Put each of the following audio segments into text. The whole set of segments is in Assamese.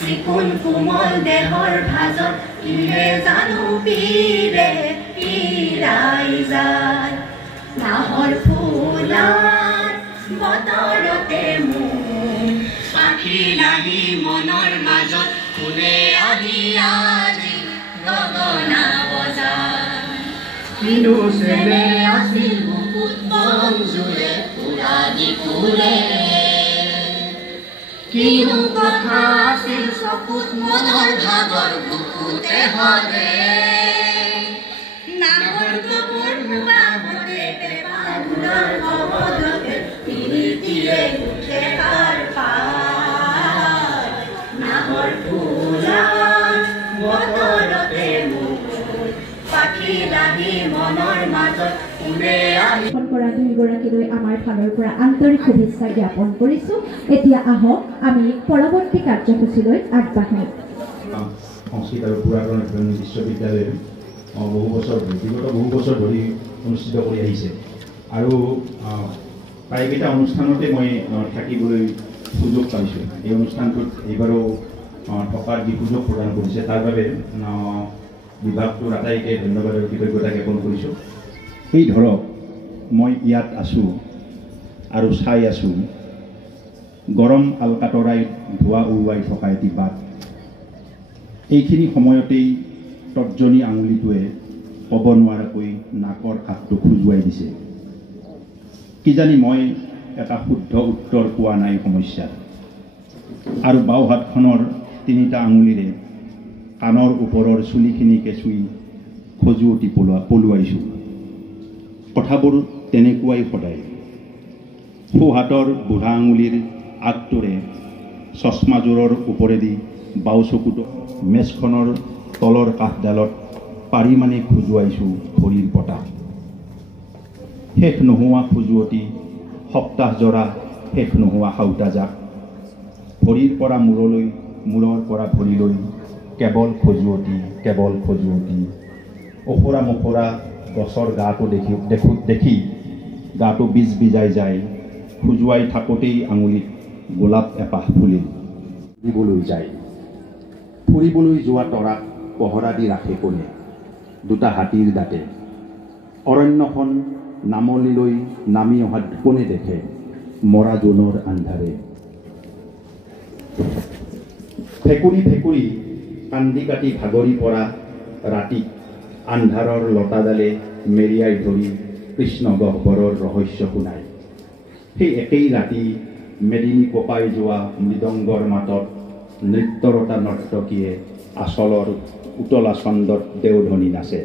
চিকুণ কোমল দেহৰ ভাজত কিহে জানো পীৰে পীৰাই যায় নাহৰ ফুলাৰ বতৰতে মোৰ পাখি নাহি মনৰ মাজত কোনে আহি আজি গগনা বজায় কিনো চেনে আছিল বুকুত বনজুৰে ফুৰাদি ফুৰে কিনো কথা আছিল চকুত মনৰ ভাগৰ বুকুতে হৰে নাহৰ কপোৰ মুখামতে পেপাগুৰৰ অৱধতে তিৰিতিৰে উঠে তাৰ পাৰ নাহৰ ফুলাৰ বতৰতে মোৰ পাখি লাগি মনৰ মাজত কৰা দুইগৰাকীলৈ আমাৰ ফালৰ পৰা আন্তৰিক শুভেচ্ছা জ্ঞাপন কৰিছো এতিয়া আহক আমি পৰৱৰ্তী কাৰ্যসূচীলৈ আগবাঢ়ো সংস্কৃত আৰু পুৰাতন বিশ্ববিদ্যালয়ে বিগত বহু বছৰ ধৰি অনুষ্ঠিত কৰি আহিছে আৰু প্ৰায়কেইটা অনুষ্ঠানতে মই থাকিবলৈ সুযোগ পাইছোঁ এই অনুষ্ঠানটোত এইবাৰো থকাৰ যি সুযোগ প্ৰদান কৰিছে তাৰ বাবে বিভাগটোৰ আটাইকে ধন্যবাদ আৰু কৃতজ্ঞতা জ্ঞাপন কৰিছোঁ এই ধৰক মই ইয়াত আছোঁ আৰু চাই আছোঁ গৰম আলকাতৰাই ধোঁৱা উৰুৱাই থকা এটি বাট এইখিনি সময়তেই তৰ্জনী আঙুলিটোৱে ক'ব নোৱাৰাকৈ নাকৰ কাষটো খোজুৱাই দিছে কিজানি মই এটা শুদ্ধ উত্তৰ পোৱা নাই সমস্যাত আৰু বাওঁ হাতখনৰ তিনিটা আঙুলিৰে কাণৰ ওপৰৰ চুলিখিনিকে চুই খজুৱতি পলুৱাইছোঁ কথাবোৰ তেনেকুৱাই সদায় সোঁহাতৰ বুঢ়া আঙুলিৰ আগটোৰে চশমাযোৰৰ ওপৰেদি বাওঁ চকুটো মেজখনৰ তলৰ কাষডালত পাৰি মানে খজুৱাইছোঁ ভৰিৰ পতা শেষ নোহোৱা খজুৱতি সপ্তাহজোৰা শেষ নোহোৱা সাউতাজাক ভৰিৰ পৰা মূৰলৈ মূৰৰ পৰা ভৰিলৈ কেৱল খজুৱতি অফৰা মফৰা গছৰ গাটো দেখি গাটো বীজ বিজাই যায় খোজুৱাই থাকোঁতেই আঙুলিত গোলাপ এপাহ ফুলিল ফুৰিবলৈ যোৱা তৰাক পহৰা দি ৰাখে কোনে দুটা হাতীৰ দাঁতে অৰণ্যখন নামনিলৈ নামি অহা কোনে দেখে মৰা জোনৰ আন্ধাৰে ফেকুৰি কান্দি কাটি ভাগৰি পৰা ৰাতিক আন্ধাৰৰ লতাডালে মেৰিয়াই ধৰি কৃষ্ণ গহ্বৰৰ ৰহস্য শুনায় সেই একেই ৰাতি মেদিনী কপাই যোৱা মৃদংগৰ মাতত নৃত্যৰতা নৰ্তকীয়ে আচলৰ উতলা ছন্দত দেওধনী নাচে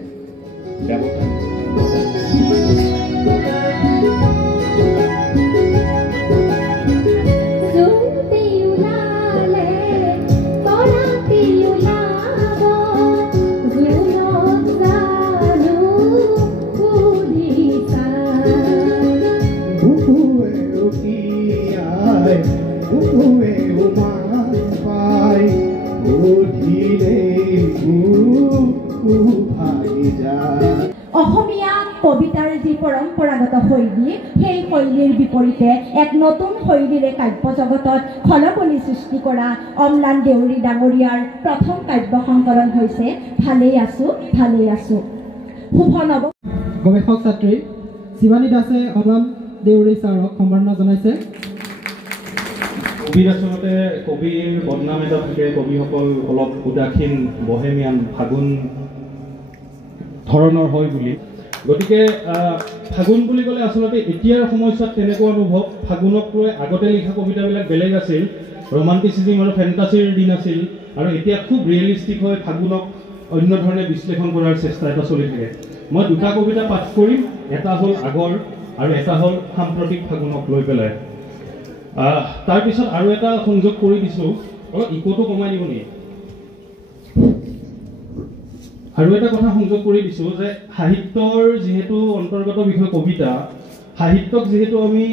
অসমীয়া কবিতাৰ যি পৰম্পৰাগত শৈলী সেই শৈলীৰ বিপৰীতে এক নতুন শৈলীৰে কাব্য জগতত খলবলি সৃষ্টি কৰা অম্লান দেউৰী ডাঙৰীয়াৰ প্ৰথম কাব্য সংকলন হৈছে ভালেই আছো শুভ নৱ গৱেষক ছাত্ৰী শিৱানী দাসে অম্লান দেউৰী ছাৰক সম্বৰ্ধনা জনাইছে কবিৰ আচলতে কবিৰ বদনাম এটা থাকে কবিসকল অলপ উদাসীন বহেমিয়ান ফাগুন ধৰণৰ হয় বুলি গতিকে ফাগুন বুলি ক'লে আচলতে এতিয়াৰ সময়ছোৱাত তেনেকুৱা অনুভৱ ফাগুনক লৈ আগতে লিখা কবিতাবিলাক বেলেগ আছিল ৰোমান্টিচিজম আৰু ফেণ্টাচিৰ দিন আছিল আৰু এতিয়া খুব ৰিয়েলিষ্টিক হৈ ফাগুনক অন্য ধৰণে বিশ্লেষণ কৰাৰ চেষ্টা এটা চলি থাকে মই দুটা কবিতা পাঠ কৰিম এটা হ'ল আগৰ আৰু এটা হ'ল সাম্প্ৰতিক ফাগুনক লৈ পেলাই তাৰপিছত আৰু এটা সংযোগ কৰি দিছোঁ অলপ ইকোটো কমাই দিব নেকি আৰু এটা কথা সংযোগ কৰি দিছোঁ যে সাহিত্যৰ যিহেতু অন্তৰ্গত বিষয় কবিতা সাহিত্যক যিহেতু আমি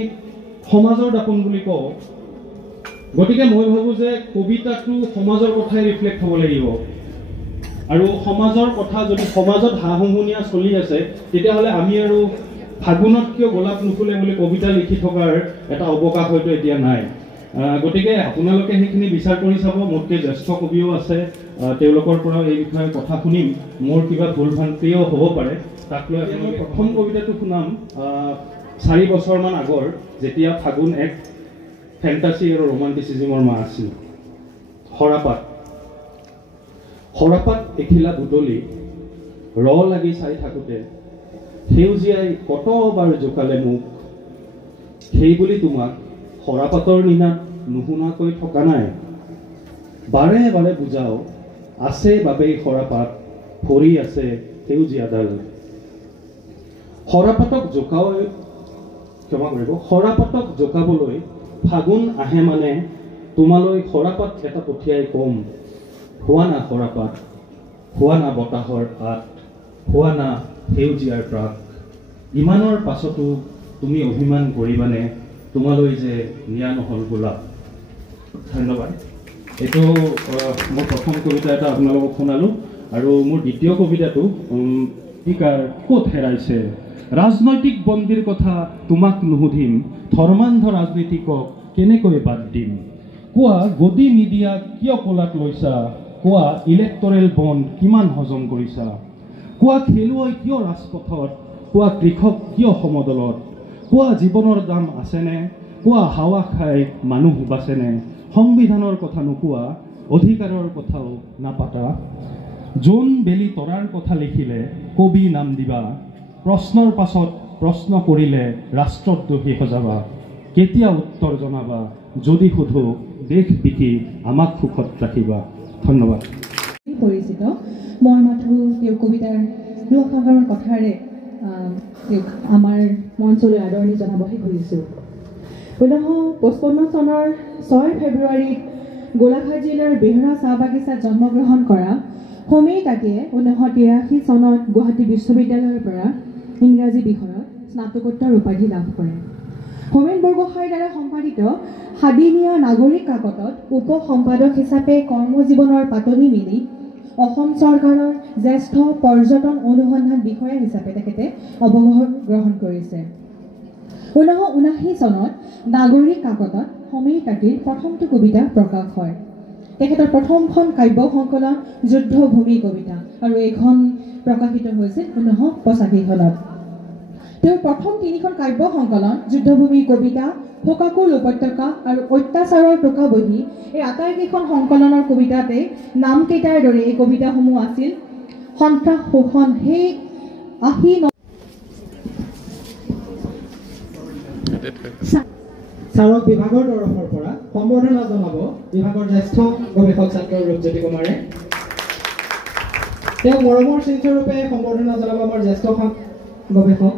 সমাজৰ দাপোন বুলি কওঁ গতিকে মই ভাবোঁ যে কবিতাটো সমাজৰ কথাই ৰিফ্লেক্ট হ'ব লাগিব আৰু সমাজৰ কথা যদি সমাজত হাঁহুমুনীয়া চলি আছে তেতিয়াহ'লে আমি আৰু ফাগুনত কিয় গোলাপ নুফুলে বুলি কবিতা লিখি থকাৰ এটা অৱকাশ হয়তো এতিয়া নাই গতিকে আপোনালোকে সেইখিনি বিচাৰ কৰি চাব। মোতকৈ জ্যেষ্ঠ কবিও আছে, তেওঁলোকৰ পৰা এই বিষয়ে কথা শুনিম। মোৰ কিবা ভুল ভ্ৰান্তিও হ'ব পাৰে, তাক লৈ আপোনালোকে প্ৰথম কবিতাটো শুনাম। 4 বছৰমান আগৰ, যেতিয়া ফাগুন এক ফেণ্টাচি আৰু ৰোমান্টিচিজিমৰ মাহ আছিল। সৰাপাত এখিলা বুটলি লাগি চাই থাকোঁতে সেউজীয়াই কতবাৰ জোকালে মোক, সেই বুলি তোমাক সৰাপাতৰ নিনাত নুশুনাকৈ থকা নাই। বাৰে বাৰে বুজাও, আছে বাবেই সৰাপাত, ভৰি আছে সেউজীয়াডাল। সৰাপাতক জোকাবলৈ ফাগুন আহে মানে তোমালৈ সৰাপাত এটা পঠিয়াই কম, হোৱা না সৰাপাত, হোৱা না বতাহৰ আঁত, হোৱা না সেউজীয়াৰ প্ৰাক। ইমানৰ পাছতো তুমি অভিমান কৰিবানে তোমালৈ যে নিয়া নহ'ল গোলাপ। ধন্যবাদ। এইটো মোৰ প্ৰথম কবিতা এটা আপোনালোকক শুনালোঁ। আৰু মোৰ দ্বিতীয় কবিতাটো গীতিকাৰ ক'ত হেৰাইছে। ৰাজনৈতিক বন্দীৰ কথা তোমাক নুসুধিম, ধৰ্মান্ধ ৰাজনীতিকক কেনেকৈ বাদ দিম। কোৱা গদি নিদিয়া কিয় কোলাত লৈছা, কোৱা ইলেক্টৰেল বণ্ড কিমান হজম কৰিছা, কোৱা খেলুৱৈ কিয় ৰাজপথত, কোৱা কৃষক কিয় সমদলত, কোৱা জীৱনৰ দাম আছেনে, কোৱা হাৱা খাই মানুহ বাচেনে। সংবিধানৰ কথা নোকোৱা, অধিকাৰৰ কথাও নাপাতা। জোন বেলি তৰাৰ কথা লিখিলে কবি নাম দিবা, প্ৰশ্নৰ পাছত প্ৰশ্ন কৰিলে ৰাষ্ট্ৰদ্ৰোহী সজাবা। কেতিয়া উত্তৰ জনাবা, যদি সোধো দেশ বিকি আমাক সুখত ৰাখিবা। ধন্যবাদ। পৰিচিত মই মাথো তেওঁ কবিতাৰ দুআষাৰমান কথাৰে তেওঁক আমাৰ মঞ্চলৈ আদৰণি জনাবহে খুজিছোঁ। 1955 চনৰ 6 ফেব্ৰুৱাৰীত গোলাঘাট জিলাৰ বেহৰা চাহ বাগিচাত জন্মগ্ৰহণ কৰা হোমেন তাঁতীয়ে 1983 চনত গুৱাহাটী বিশ্ববিদ্যালয়ৰ পৰা ইংৰাজী বিষয়ত স্নাতকোত্তৰ উপাধি লাভ কৰে। হোমেন বৰগোহাঁইৰ দ্বাৰা সম্পাদিত সাদিনীয়া নাগৰিক কাকতত উপ সম্পাদক হিচাপে কৰ্মজীৱনৰ পাতনি মেলি অসম চৰকাৰৰ জ্যেষ্ঠ পৰ্যটন অনুসন্ধান বিষয়া হিচাপে তেখেতে অৱসৰ গ্ৰহণ কৰিছে। 1979 চনত নাগৰিক কাকতত হোমেন তাঁতীৰ প্ৰথমটো কবিতা প্ৰকাশ হয়। তেখেতৰ প্ৰথমখন কাব্য সংকলন যুদ্ধভূমি কবিতা, আৰু এইখন প্ৰকাশিত হৈছিল 1985 চনত। তেওঁৰ প্ৰথম 3খন কাব্য সংকলন যুদ্ধভূমি কবিতা, শোকাকুল উপত্যকা আৰু অত্যাচাৰৰ টোকাবহী, এই আটাইকেইখন সংকলনৰ কবিতাতে নামকেইটাৰ দৰে এই কবিতাসমূহ আছিল। সন্ত্ৰাস শোষণ সেই ছাৰক বিভাগৰ তৰফৰ পৰা সম্বৰ্ধনা জনাব বিভাগৰ জ্যেষ্ঠ গৱেষক ছাত্ৰ ৰূপজ্যোতি কুমাৰে। তেওঁ মৰমৰ চিনস্বৰূপে সম্বৰ্ধনা জনাব আমাৰ জ্যেষ্ঠ গৱেষক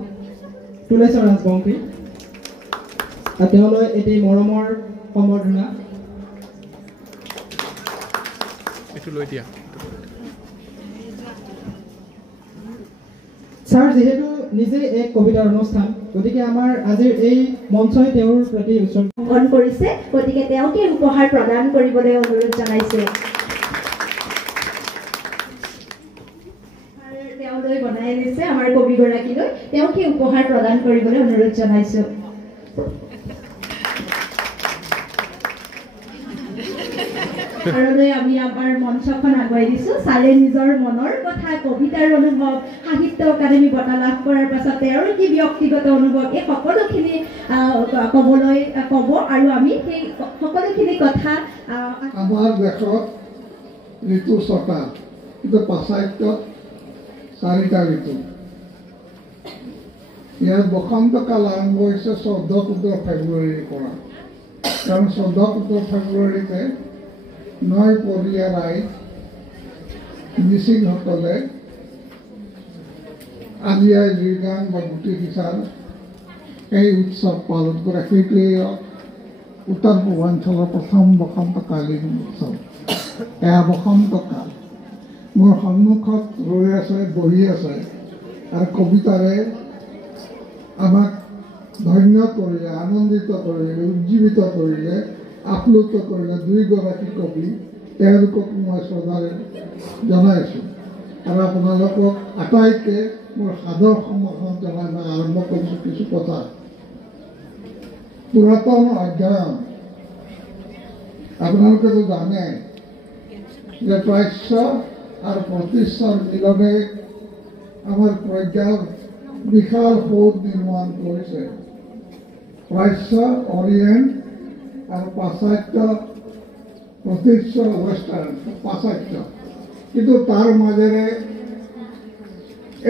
তুলেশ্বৰ ৰাজবংশী। তেওঁলৈ এটি মৰমৰ সম্বৰ্ধনা। ছাৰ যিহেতু নিজে এক কবিতাৰ অনুষ্ঠান, গতিকে আমাৰ আজিৰ এই মঞ্চই তেওঁৰ প্ৰতি উৎসৰ্গন কৰিছে, গতিকে তেওঁকে উপহাৰ প্ৰদান কৰিবলৈ অনুৰোধ জনাইছো। তেওঁলৈ বনাই আনিছে আমাৰ কবিগৰাকীলৈ, তেওঁকে উপহাৰ প্ৰদান কৰিবলৈ অনুৰোধ জনাইছো। আৰু আমি আমাৰ মঞ্চখন আগুৱাই দিছো। ছাৰে নিজৰ মনৰ কথা, কবিতাৰ অনুভৱ, সাহিত্য একাডেমী বঁটা লাভ কৰাৰ পাছত তেওঁৰ কি ব্যক্তিগত অনুভৱ, এই সকলোখিনি ক'ব আৰু আমি সেই সকলোখিনি কথা আমাৰ দেশত ঋতু 6টা, কিন্তু পাশ্চাত্যত 4টা ঋতু। ইয়াৰ বসন্ত কাল আৰম্ভ হৈছে 14-15 ফেব্ৰুৱাৰীৰ পৰা, কাৰণ 14-15 ফেব্ৰুৱাৰীতে নৈ পৰিয়া ৰাইজ মিচিংসকলে আলি আই লৃগাং বা গুটি সিঁচাৰ এই উৎসৱ পালন কৰে। সেইটোৱেই উত্তৰ পূৰ্বাঞ্চলৰ প্ৰথম বসন্তকালীন উৎসৱ। এয়া বসন্তকাল। মোৰ সন্মুখত ৰৈ আছে, বহি আছে, আৰু কবিতাৰে আমাক ধন্য কৰিলে, আনন্দিত কৰিলে, উজ্জীৱিত কৰিলে, আপ্লুত কৰিলে 2গৰাকী কবি। তেওঁলোকক মই শ্ৰদ্ধাৰে জনাইছোঁ, আৰু আপোনালোকক আটাইকে মোৰ সাদৰ সম্ভাষণ জনাই মই আৰম্ভ কৰিছোঁ কিছু কথা। পুৰাতন অধ্যয়ন আপোনালোকেতো জানে যে প্ৰাচ্য আৰু প্ৰতীচ্যৰ মিলনে আমাৰ প্ৰজ্ঞাৰ বিশাল সৌধ নিৰ্মাণ কৰিছে। প্ৰাচ্য অৰিয়েণ্ট আৰু পাশ্চাত্য প্ৰতীচ্য ৱেষ্টাৰ্ণ পাশ্চাত্য, কিন্তু তাৰ মাজেৰে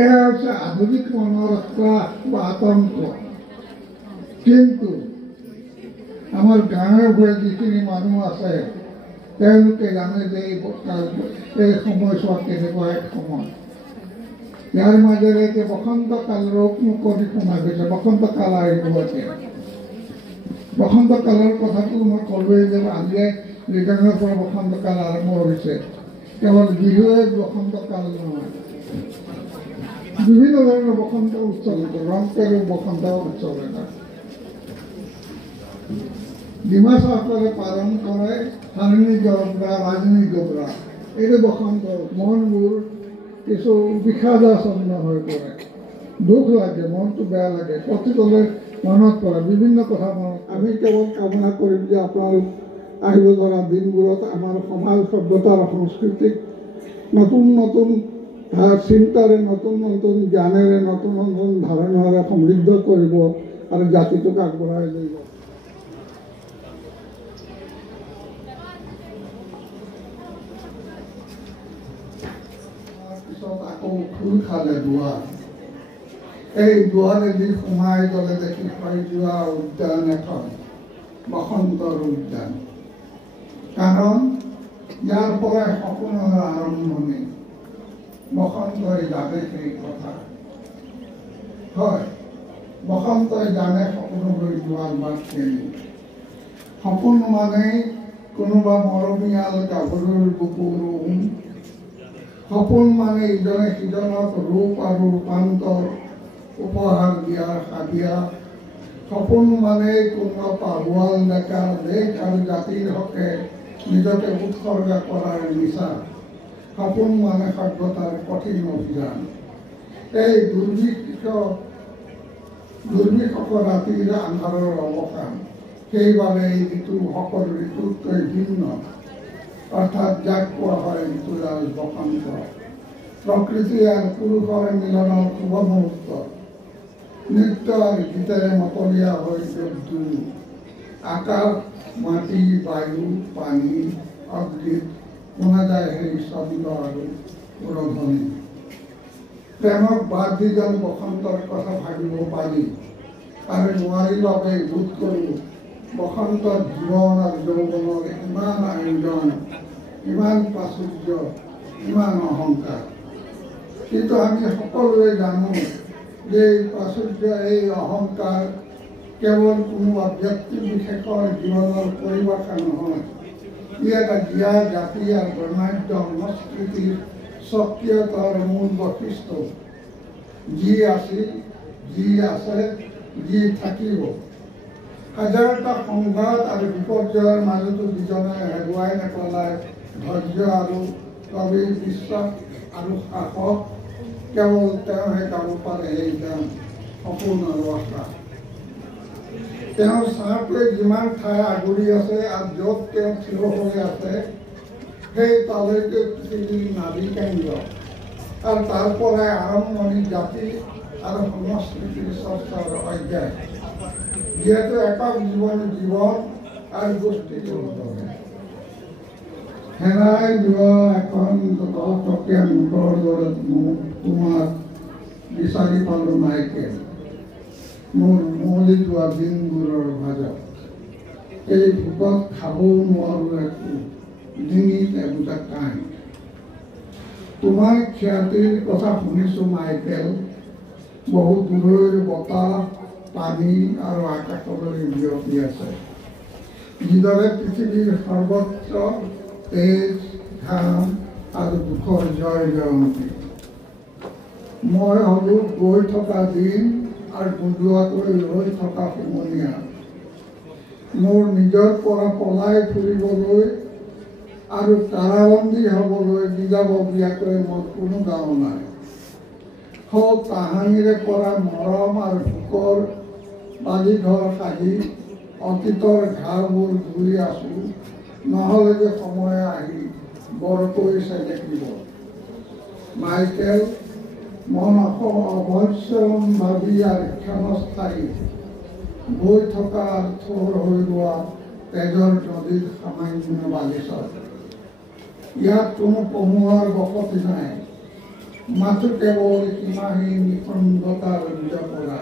এয়া হৈছে আধুনিক মনৰ ত্ৰাস বা আতংক। কিন্তু আমাৰ গাঁৱে ভূঞে যিখিনি মানুহ আছে তেওঁলোকে জানে যে এই সময়ছোৱা কেনেকুৱা এক সময়। ইয়াৰ মাজেৰে এতিয়া বসন্তকাল ৰোগ মুকলি শুনা গৈছে, বসন্তকাল আহিব এতিয়া। বসন্তকালৰ কথাটো মই ক'লোৱেই যে আজিয়ে ৰিটাৰ্ণৰ পৰা বসন্তকাল আৰম্ভ হৈছে। কেৱল বিহুৱে বসন্তকাল নহয়, বিভিন্ন ধৰণৰ বসন্ত উৎসৱ হৈছে, ৰংকেৰো বসন্ত উৎসৱ এটা। ডিমাচাসকলে পালন কৰে হাৰণি জবৰা, ৰাজনী জবৰা, এইটো বসন্ত। মনবোৰ কিছু বিষাদাচ্ছন্ন হৈ পৰে, দুখ লাগে, মনটো বেয়া লাগে, প্ৰতিটোলৈ মনত পৰে, বিভিন্ন কথা মনত। আমি কেৱল কামনা কৰিম যে আপোনালোক আহিব পৰা দিনবোৰত আমাৰ সমাজ সভ্যতা আৰু সংস্কৃতিক নতুন নতুন চিন্তাৰে, নতুন নতুন জ্ঞানেৰে, নতুন নতুন ধাৰণাৰে সমৃদ্ধ কৰিব আৰু জাতিটোক আগবঢ়াই লৈ যাব। তাৰপিছত আকৌ খোল খালে দুৱাৰ। এই দুৱাৰেদি সোমাই গ'লে দেখি পাই যোৱা উদ্যান এখন, বসন্তৰ উদ্যান। কাৰণ ইয়াৰ পৰাই সপোনৰ আৰম্ভণি। বসন্তই জানে সেই কথা। হয়, বসন্তই জানে সপোন হৈ যোৱাৰ বাটখিনি। সপোন মানে কোনোবা মৰমীয়াল গাভৰুৰ বুকুৰ উম। সপোন মানে ইজনে সিজনক ৰূপ আৰু ৰূপান্তৰ উপহাৰ দিয়াৰ হাবিয়া। সপোন মানে কোনোবা পাহোৱাল ডেকা দেশ আৰু জাতিৰ হকে নিজকে উৎসৰ্গা কৰাৰ নিচা। সপোন মানে সভ্যতাৰ কঠিন অভিযান। এই দুৰ্বিষক ৰাতিৰ আন্ধাৰৰ অৱসান। সেইবাবে এই ঋতু সকলো ঋতুতকৈ ভিন্ন, অৰ্থাৎ যাক কোৱা হয় ঋতুৰাজ বসন্ত। প্ৰকৃতি আৰু পুৰুষৰ মিলনৰ শুভ মুহূৰ্ত। নৃত্য আৰু গীতেৰে মতলীয়া হৈ যদু আকাশ, মাটি, বায়ু, পানী, অগ্নিত শুনা যায় সেই শব্দ আৰু উৰধনি। প্ৰেমক বাদ দি যেন বসন্তৰ কথা ভাবিব পাৰি আৰু নোৱাৰি বাবে বোধ কৰোঁ বসন্তত জীৱন আৰু যৌৱনৰ ইমান আয়োজন, ইমান প্ৰাচুৰ্য, ইমান অহংকাৰ। কিন্তু আমি সকলোৱে জানো যে এই প্ৰাচুৰ্য, এই অহংকাৰ কেৱল কোনোবা ব্যক্তি বিশেষৰ জীৱনৰ পৰিভাষা নহয়। ই এটা জীয়া জাতি আৰু বৰ্ণাঢ্য সংস্কৃতিৰ স্বকীয়তাৰ মূল বৈশিষ্ট্য। যি আছিল, যি আছে, যি থাকিব। হাজাৰটা সংঘাত আৰু বিপৰ্যয়ৰ মাজতো যিজনে হেৰুৱাই নেপেলায় ধৈৰ্য আৰু গভীৰ বিশ্বাস আৰু সাহস, কেৱল তেওঁহে গাব পাৰে এই গান সপোন আৰু আশা। তেওঁৰ ছাঁটোৱে যিমান ঠাই আগুৰি আছে আৰু য'ত তেওঁ থিয় হৈ আছে সেই তালৈকে পৃথিৱীৰ নাভি কেন্দ্ৰ আৰু তাৰ পৰাই আৰম্ভণি জাতি আৰু সংস্কৃতিৰ চৰ্চাৰ অধ্যায়। যিহেতু একক জীৱন আৰু গোষ্ঠীটোৰ দৰে হেৰাই যোৱা এখন টকটকীয়া নোটৰ দৰে তোমাক বিচাৰি পালোঁ নাইকে মোৰ মলি যোৱা দিনবোৰৰ মাজত। এই ভোকত খাবও নোৱাৰোঁ একো, ডিঙিত এবুটা কাঁই। তোমাৰ খ্যাতিৰ কথা শুনিছোঁ মাইকেল, বহু দূৰৈৰ বতাহ, পানী আৰু আকাশলৈ বিয়পি আছে। যিদৰে পৃথিৱীৰ সৰ্বত্ৰ তেজ, ঘাম আৰু দুখৰ জয় জয়ন্তী। মই হ'লোঁ গৈ থকা দিন আৰু নোযোৱাকৈ ৰৈ থকা সমনীয়া। মোৰ নিজৰ পৰা পলাই ফুৰিবলৈ আৰু কাৰাবন্দী হ'বলৈ নিজাববীয়াকৈ মোৰ কোনো গাঁও নাই। সৌ কাহানিৰে পৰা মৰম আৰু ভোকৰ বালিঘৰ সাজি অতীতৰ ঘাঁহবোৰ ঘূৰি আছোঁ নহ'লে যে সময় আহি বৰকৈ চাই থাকিব। মাইকেল মন অৱশ্যম ভাবি আৰু ক্ষণস্থায়ী বৈ থকা থোৰ হৈ ৰোৱা তেজৰ নদীৰ সামান্য বাগিচাত। ইয়াত কোনো কমোৱাৰ বসতি নাই, মাথো কেৱল সীমাহীন নিখণ্ডতা ৰঞ্জ কৰা।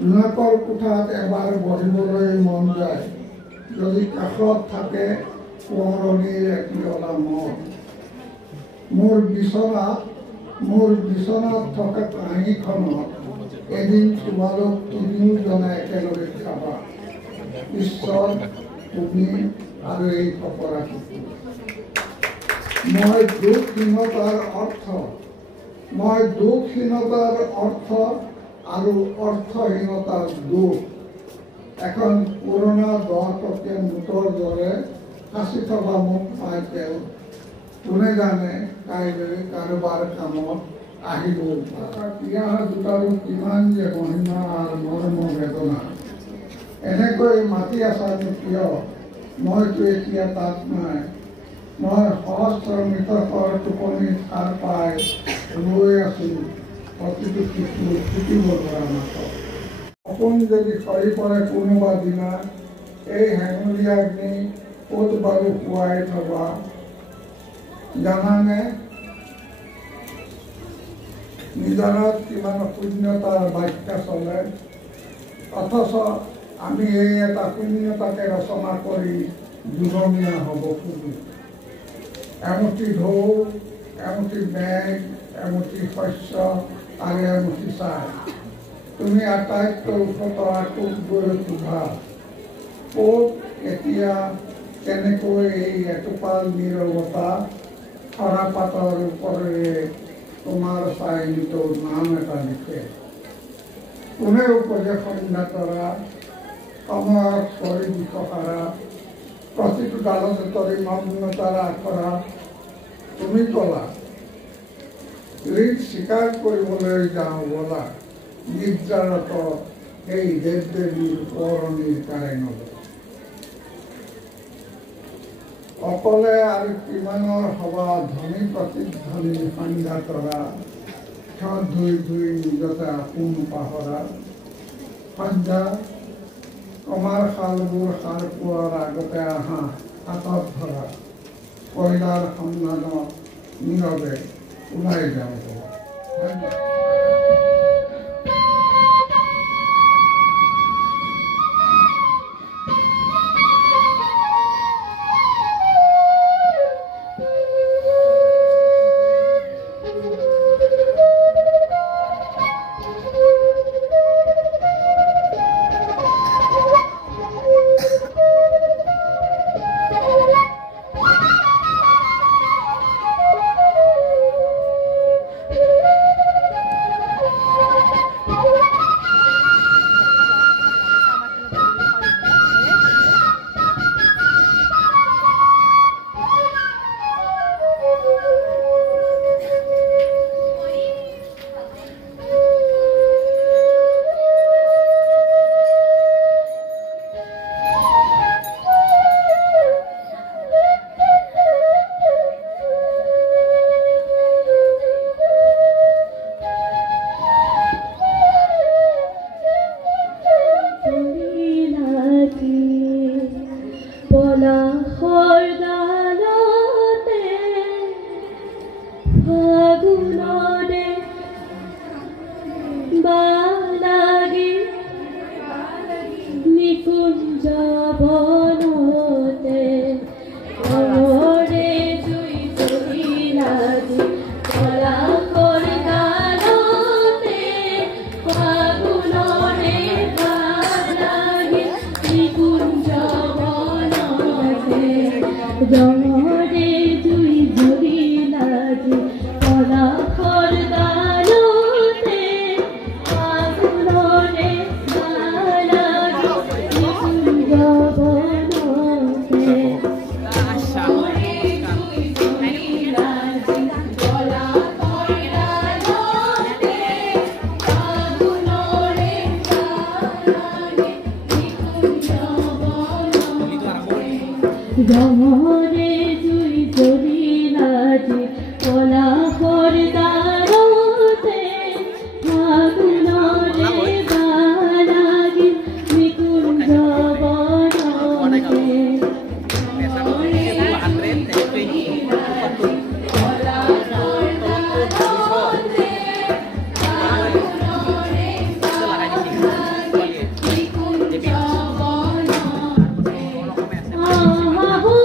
জোনাকৰ কোঠাত এবাৰ বহিবলৈ মন যায়, যদি কাষত থাকে সোঁৱৰণিৰ এটিঅলা মন। মোৰ বিচনাত থকা কাঁহীখনত এদিন তোমালোক তিনিওজনে একেলগে খাবা। ঈশ্বৰ, তুমি আৰু এই ফকৰা কুকুৰ। মই দুখহীনতাৰ অৰ্থ আৰু অৰ্থহীনতাৰ দুখ এখন পুৰণা 10 টকীয়া নোটৰ দৰে সাঁচি থকা মোক মাইকেল। কোনে জানে কাইলৈ কাৰোবাৰ কামত আহিব। বিয়া দুটাৰো কিমান যে মহিমা আৰু মৰ্ম বেদনা। এনেকৈ মাতি আছানো কিয়? মইতো এতিয়া তাত নাই। মই সহস্ৰ মৃতকৰ টোপনিত সাৰ পাই ৰৈ আছো প্ৰতিটো শিশু ফুটিব ধৰা মাত্ৰ। সপোন যদি সৰি পৰে কোনোবা দিনা, এই হেঙুলীয়া গ্নি ক'ত বাৰু শুৱাই থবা জানানে? নিজানত কিমান শূন্যতাৰ বাক্যা চলে, অথচ আমি এই এটা শূন্যতাকে ৰচনা কৰি দুজনীয়া হ'ব খোজো। এমুঠি ঢৌ, এমুঠি মেঘ, এমুঠি শস্য আৰু এমুঠি চাহ। তুমি আটাইতকৈ ওখত কোত গৈ সোধা, ক'ত এতিয়া কেনেকৈ এই এটোপাল নীৰৱতা সৰাপাতৰ ওপৰেৰে তোমাৰ চাৰিটোৰ নাম এটা লিখে। কোনে উপজে সন্ধ্যা তৰা, সময়ত কৰি দিশহাৰা, প্ৰতিটো ডালতে তৰি মগ্নতাৰ আখৰা। তুমি ক'লা ঋণ স্বীকাৰ কৰিবলৈ যাওঁ ব'লা, নিৰ্জাৰত সেই দেৱ দেৱীৰ সোঁৱৰণিৰ কাৰেঙলৈ। অকলে আৰু কিমানৰ সভা ধনী প্ৰতিধ্বনি সন্ধ্যা তৰা, ক্ষত ধুই ধুই নিজতে আপোন পাহৰা। সন্ধ্যা কমাৰ শালবোৰ সাৰ পোৱাৰ আগতে আহা হাতত ধৰা, কয়লাৰ সন্ধানত নীৰৱে ওলাই যাওঁ। ৰঙৰে জুই জ্বলিলাজি পলাশৰ তাৰতে ফাগুনৰে বালাগি নিকুঞ্জ বনতে আহো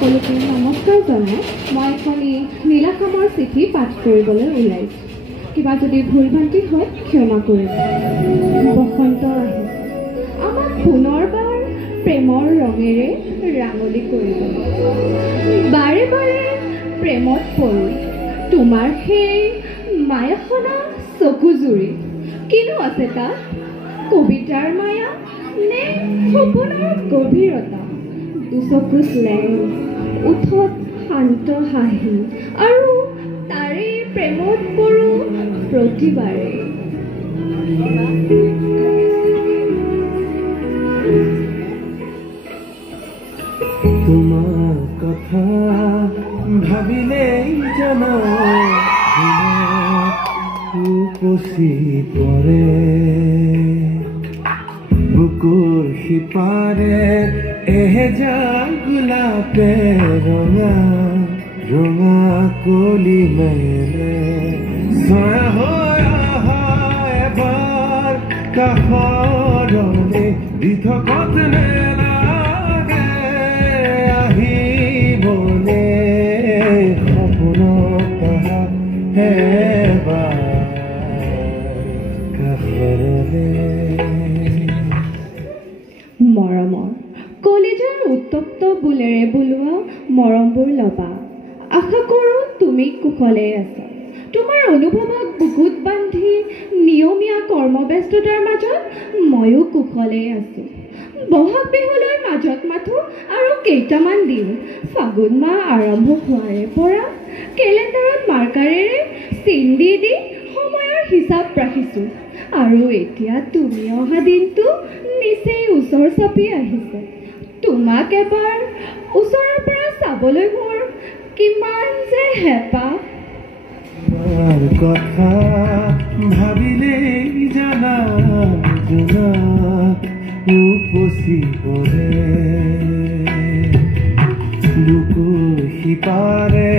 সকলোকে নমস্কাৰ জনাই মই এখন নীলাকামৰ চিঠি পাঠ কৰিবলৈ ওলাইছোঁ। কিবা যদি ভুল ভ্ৰান্তি হয় ক্ষমা কৰিব। বসন্ত আহিছে আমাক পুনৰবাৰ প্ৰেমৰ ৰঙেৰে ৰাঙলী কৰিব। বাৰে বাৰে প্ৰেমত পৰোঁ তোমাৰ সেই মায়াখনা চকুজুৰি। কিনো আছে তাত কবিতাৰ মায়া নে সপোনৰ গভীৰতা? দুচকুচ লেন্স উঠত শান্ত হাঁহি আৰু তাৰে প্ৰেমত পৰোঁ প্ৰতিবাৰে। তোমাৰ কথা ভাবিলেই জানো উপচি পৰে বুকুৰ সিপাৰে এহেজাৰ গোলাপে ৰঙা ৰঙা কলি মেলে ছয়া হৈ অহা এবাৰ কাষৰলে দি থকত নেলাগে আহিবলে সপোনত অহা এবাৰ কাষৰলে। মৰমৰ কলেজৰ উত্তপ্ত বুলেৰে বোলোৱা মৰমবোৰ ল'বা। আশা কৰোঁ তুমি কুশলে আছা। তোমাৰ অনুভৱক বুকুত বান্ধি নিয়মীয়া কৰ্মব্যস্ততাৰ মাজত ময়ো কুশলে আছোঁ। বহাগ বিহুলৈ মাজত মাথো আৰু কেইটামান দিন। ফাগুন মাহ আৰম্ভ হোৱাৰে পৰা কেলেণ্ডাৰত মাৰ্কাৰেৰে চিন দি দি সময়ৰ হিচাপ ৰাখিছোঁ আৰু এতিয়া তুমি অহা দিনটো নিচেই ওচৰ চাপি আহিছে। তোমাক এবাৰ ওচৰৰ পৰা চাবলৈ মোৰ কিমান যে হেঁপাহ। তোমাৰ কথা ভাবিলেই জানা জনা উপচি পৰে বুকুৰ সিপাৰে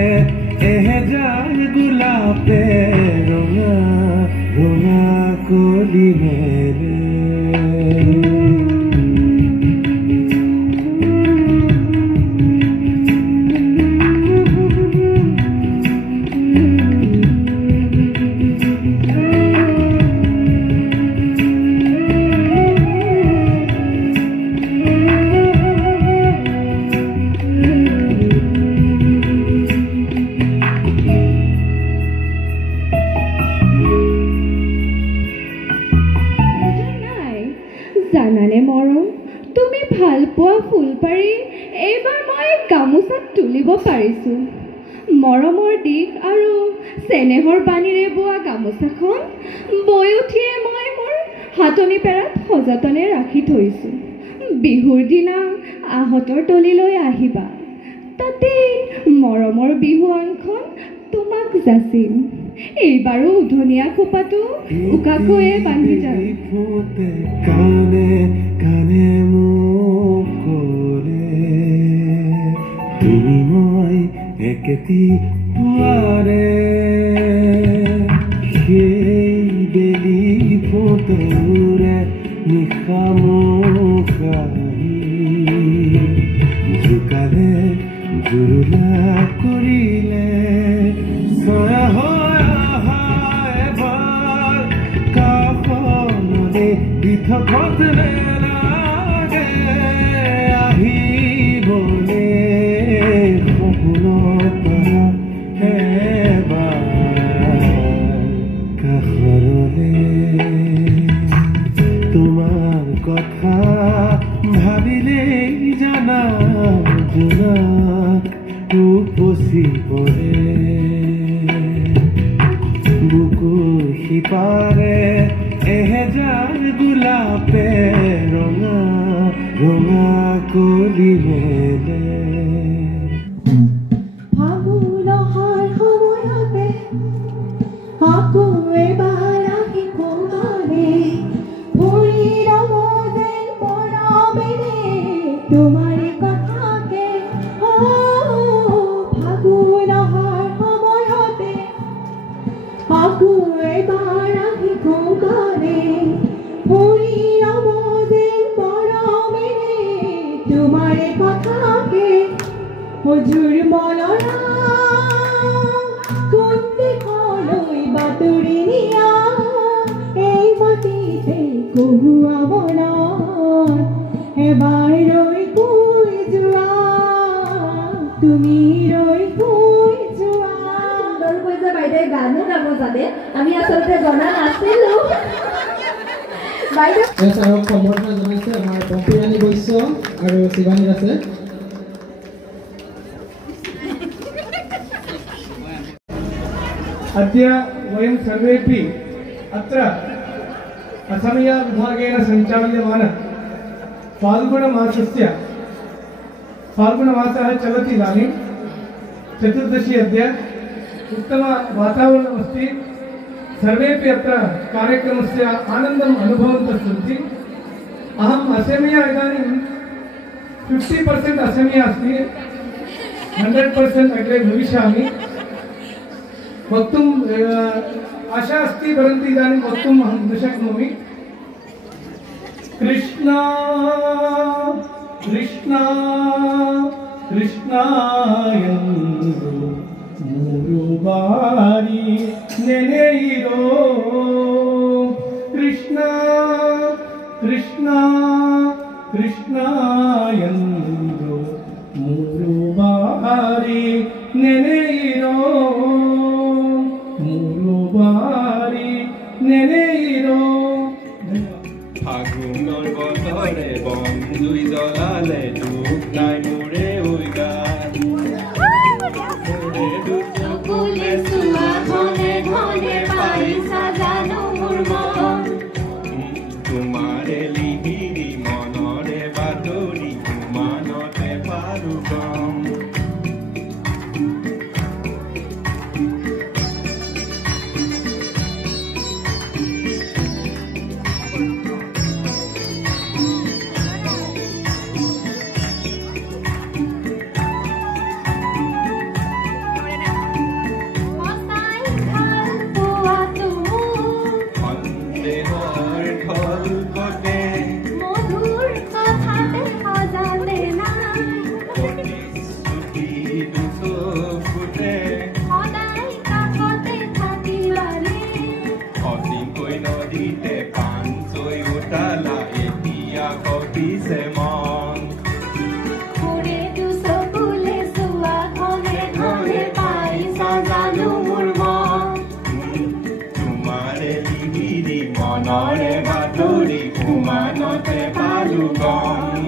এহেজাৰ গোলাপে ৰঙা ৰঙা কলি মেলে। জানানে মৰম, তুমি ভাল পোৱা ফুল পাৰি এইবাৰ মই গামোচাত তুলিব পাৰিছোঁ। মৰমৰ দিশ আৰু চেনেহৰ বাণীৰে বোৱা গামোচাখন বৈ উঠিয়ে মই মোৰ হাতনি পেৰাত সযতনে ৰাখি থৈছোঁ। বিহুৰ দিনা আহঁতৰ তলিলৈ আহিবা, তাতে মৰমৰ বিহুৱানখন তোমাক যাচিম। এইবাৰো উধনীয়া খোপাটো উকাকৈয়ে বান্ধি যাম। কানে কানে মোক কৰে তুমি মই একেটি পুৱাৰে সেই বেলি ফোটৰে নিশা মোক আহি জোকালে জুৰুলা কৰিলে ছয়া হৈ অহা এবাৰ কাষৰলে দি থকত নেলাগে আহিবলে সপোনত অহা এবাৰ কাষৰলে। তোমাৰ কথা ভাবিলেই জানা জনা উপচি পৰে বুকুৰ সিপাৰে এহেজাৰ গোলাপে ৰঙা ৰঙা কলি মেলে। ফাগুন অহাৰ সময়তে আকৌ এবাৰ আহি কমানে ভৰি ৰব যেন পৰমেৰে তোমাৰে কথাকে। ফাগুন অহাৰ সময়তে আকৌ এবাৰ আহি কমানে ভৰি ৰব যেন পৰমেৰে তোমাৰে কথাকে। কহুৱা মনত এবাৰ ৰৈ কৈ যোৱা তুমি ৰৈ কৈ যোৱা সুন্দৰকৈ যে বাইদেৱে গানো গাব জানে আমি আচলতে জনা নাছিলো বাইদেউ ছাৰক সম্বৰ্ধনা জনাইছে আমাৰ পম্পীৰাণী বৈশ্য আৰু শিৱানী আছে अद्य वयं सर्वेपि अत्र असमीया विभागेन सञ्चाल्यमान फाल्गुणमासः चलति इदानीं चतुर्दशी अद्य उत्तमवातावरणमस्ति सर्वेपि अत्र कार्यक्रमस्य आनन्दम् अनुभवन्तः सन्ति अहम् असमीया इदानीं 50% असमीया अस्मि 100% अग्रे भविष्यामि वक्तुम् आशा अस्ति परन्तु इदानीं वक्तुम् अहं न शक्नोमि कृष्णा कृष्णा कृष्णायन्दु मुरुबारी नेनेइरो कृष्णा कृष्णा कृष्णायन्दु मुरुबारी नेनेइरो मुरुबारी नेनेइरो फागुনৰ বতৰে বন জুই জ্বলালে দুখ নাই মোৰে উইগাত মোৰে দুচকুলে চোৱা ঘনে ঘনে পাইছা জানো মোৰ মন তোমাৰে লিহিৰি মনৰে বাতৰি তোমানতে পাৰো গম মনৰে বাতৰি উমানতে পালো গম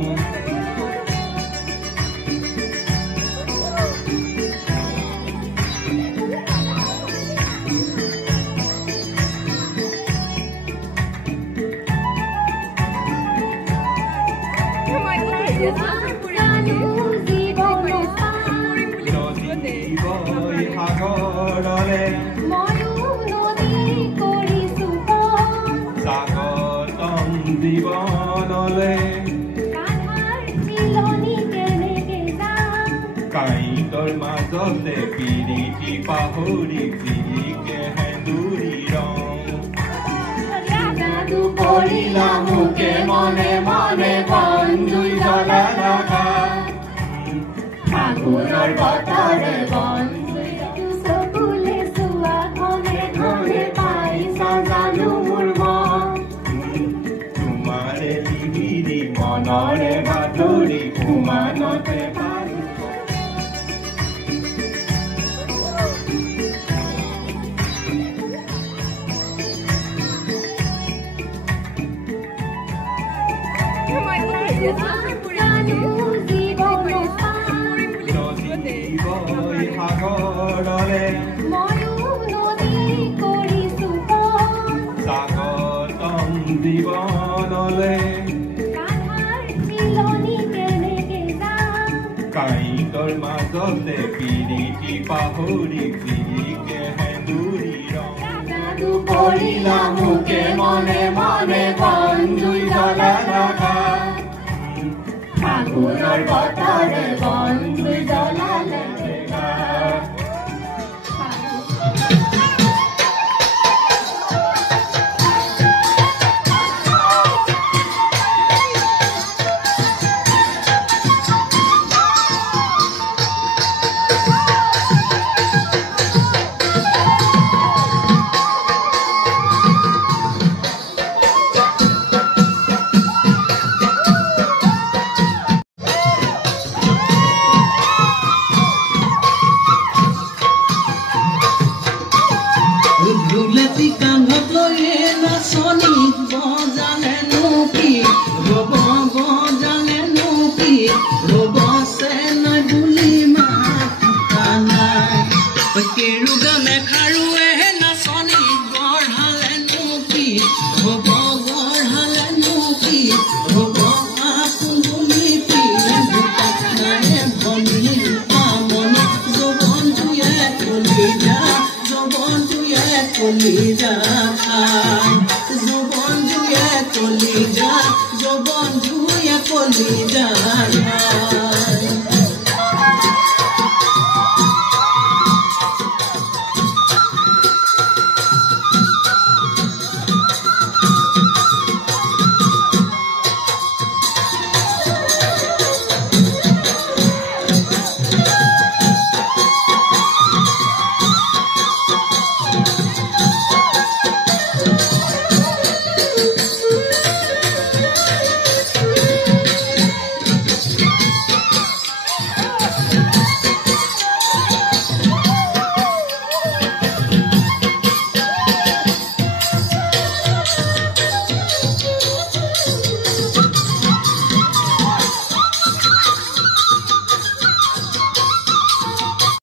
সাগৰলে স্বাগতম জীৱনলে কাঁইটৰ মাজতে পিৰিতি পাহৰি পিৰিকে হেঁদুৰি ৰং কৰিলা মোকে মনে মনে বন্ধু জ্বলা ফাগুনৰ বতৰে বন্ধু চকুলে চোৱা ঘনে ঘনে পাইছা জানো মোৰ মন তোমাৰে লিহিৰি মনৰে বাতৰি উমানতে পাৰো সাগৰলে স্বাগতম জীৱনলে কাঁইটৰ মাজতে পিৰিতি পাহৰি পিৰিকে হেঁদুৰি ৰং কৰিলা মোকে মনে মনে বন্ধু জ্বলা ফাগুনৰ বতৰে বন্ধু জ্বলালে জানা